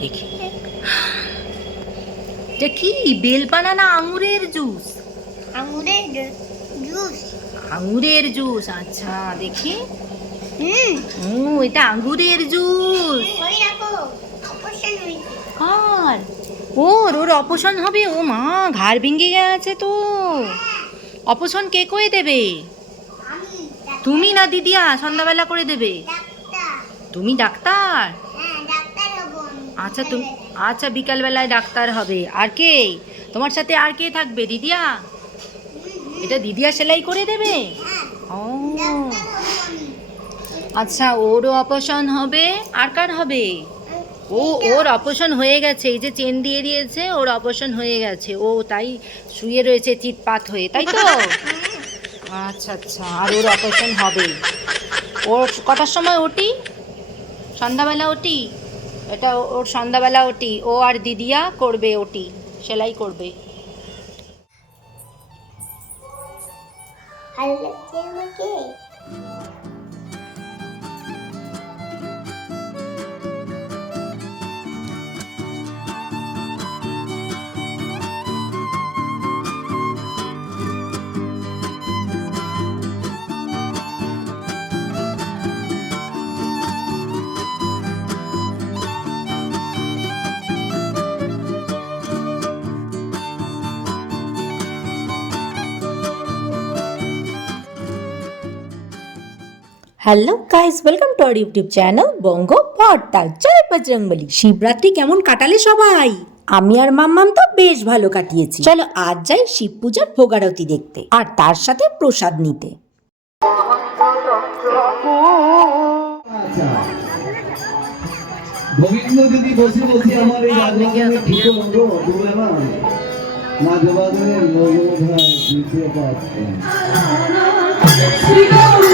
দেখি এটা কি বেলপানা না আঙুরের জুস। আঙুরের জুস। আঙুরের জুস আচ্ছা দেখি। হুম ও এটা আঙুরের জুস। আর, ওর ওর অপশন হবে, ও মা, ঘাড় ভেঙে গেছে তো। অপশন কে করে দেবে? তুমি না দিদিয়া সন্ধ্যাবেলা করে দেবে? তুমি ডাক্তার? আচ্ছা তুমি আচ্ছা বিকালবেলায় ডাক্তার হবে। আর কে? তোমার সাথে আর কে থাকবে, দিদিয়া? এটা দিদিয়া সেলাই করে দেবে? ও। আচ্ছা ওরও অপারেশন হবে? আর কার হবে? ও, ওর অপারেশন হয়ে গেছে। এই যে চেন দিয়ে দিয়েছে, ওর অপারেশন হয়ে গেছে। ও তাই শুয়ে রয়েছে চিৎপাত হয়ে, তাই তো? আচ্ছা আচ্ছা আর ওর অপারেশন হবে। ওর কটার সময় ওটি? সন্ধ্যাবেলা ওটি? এটা ওর সন্ধ্যাবেলা ওটি। ও আর দিদিয়া করবে ওটি, সেলাই করবে। আমাকে hello guys welcome to our YouTube channel Banga Bharta জয় বজরংবলী শিবরাত্রি কেমন কাটালে সবাই? আমি আর মাম্মাম তো বেশ ভালো কাটিয়েছি। চলো আজ যাই শিব পূজার ভোগারতি দেখতে। আর তার সাথে প্রসাদ নিতে। গোবিন্দ যদি বসে বসে আমার এই রাজবাগানে না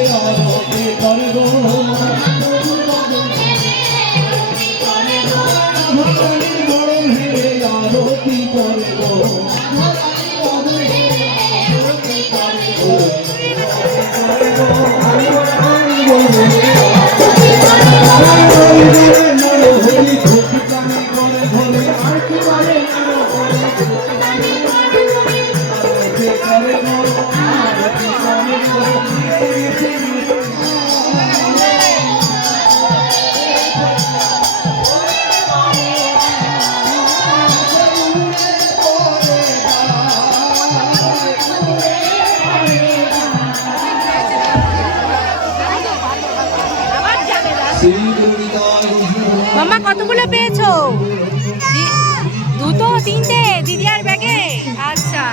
শ্রী দুর্গায় মামা, কতগুলো পেয়েছ? দুটো, তিনটে আর ব্যাগে? আচ্ছা।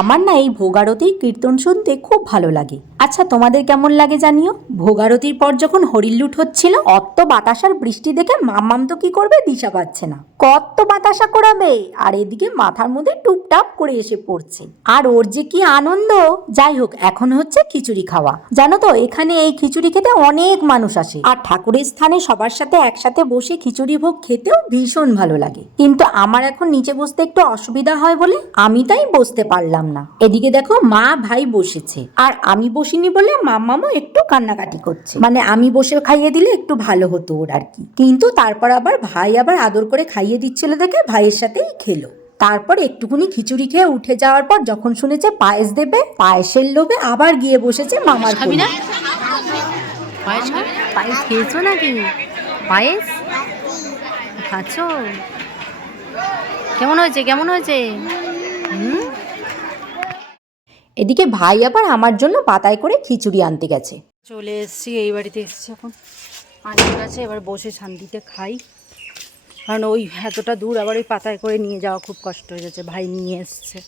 আমার না এই ভোগারতির কীর্তন শুনতে খুব ভালো লাগে। আচ্ছা তোমাদের কেমন লাগে জানিও? ভোগারতির পর যখন হরিল্লুট হচ্ছিল অত বাতাসার বৃষ্টি দেখে মাম্মাম তো কি করবে দিশা পাচ্ছে না। কত বাতাসা করাবে, আর এদিকে মাথার মধ্যে টুপটাপ করে এসে পড়ছে। আর ওর যে কি আনন্দ! যাই হোক, এখন হচ্ছে খিচুড়ি খাওয়া। জানো তো, এখানে এই খিচুড়ি খেতে অনেক মানুষ আসে। আর ঠাকুরের স্থানে সবার সাথে একসাথে বসে খিচুড়ি ভোগ খেতেও ভীষণ ভালো লাগে। কিন্তু আমার এখন নিচে বসতে একটু অসুবিধা হয় বলে আমি তাই বসতে পারলাম না। এদিকে দেখো, মা ভাই বসেছে। আর আমি বসিনি বলে মাম্মামও একটু কান্নাকাটি করছে। মানে আমি বসে খাইয়ে দিলে একটু ভালো হতো ওর আর কি। কিন্তু তারপর আবার ভাই আবার আদর করে খাইয়ে দিচ্ছিল দেখে ভাইয়ের সাথেই খেলো। তারপর একটুকুনি খিচুড়ি খেয়ে উঠে যাওয়ার পর যখন শুনেছে পায়েস দেবে পায়েসের লোভে আবার গিয়ে বসেছে মামার খাবি না? কোলে। পায়েস? পায়েস খেয়েছো নাকি? পায়েস। খাচ্ছ? কেমন হয়েছে? কেমন হয়েছে? এদিকে ভাই আবার আমার জন্য পাতায় করে খিচুড়ি আনতে গেছে। চলে এসেছি এই বাড়িতে এসেছি এখন। আনতে গেছে এবার বসে শান্তিতে খাই। কারণ ওই এতটা দূর আবার ওই পাতায় করে নিয়ে যাওয়া খুব কষ্ট হয়ে যাচ্ছে ভাই নিয়ে এসছে।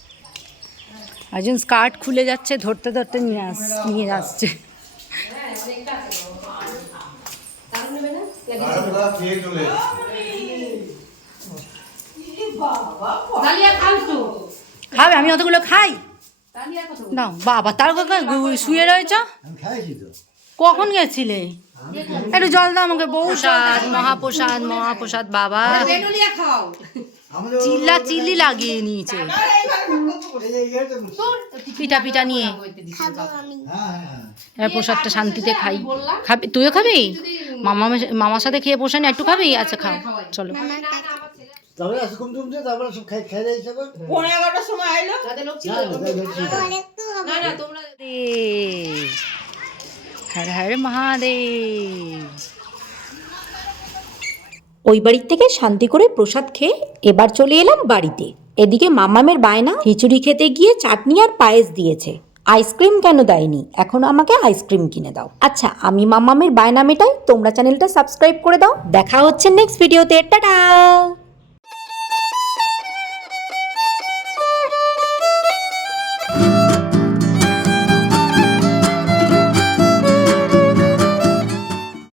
একজন স্কার্ট খুলে যাচ্ছে ধরতে ধরতে নিয়ে আস নিয়ে আসছে খাবে আমি অতগুলো খাই। না বাবা তার শুয়ে রয়েছ? কখন গেছিলে? একটু জল দাও আমাকে বউ প্রসাদ মহাপ্রসাদ মহাপ্রসাদ বাবা। চিল্লা চিল্লি লাগিয়ে নিয়েছে। পিঠা পিঠা নিয়ে। খাব আমি। এবার প্রসাদটা শান্তিতে খাই। খাবি? তুইও খাবি? মামা মামার সাথে খেয়ে বসে না একটু খাবি? আচ্ছা খাও। চলো। কাছে তারপরে সব খাই খাই দিয়েছে পনেরো এগারোটার সময় আইলো? অনেকটু হবে। দেব হর হর মহাদেব। ওই বাড়ির থেকে শান্তি করে প্রসাদ খেয়ে এবার চলে এলাম বাড়িতে। এদিকে মামামের বায়না খিচুড়ি খেতে গিয়ে চাটনি আর পায়েস দিয়েছে। আইসক্রিম কেন দেয়নি? এখন আমাকে আইসক্রিম কিনে দাও। আচ্ছা আমি মামামের বায়না মেটাই। তোমরা চ্যানেলটা সাবস্ক্রাইব করে দাও। দেখা হচ্ছে নেক্সট ভিডিওতে। টাটা!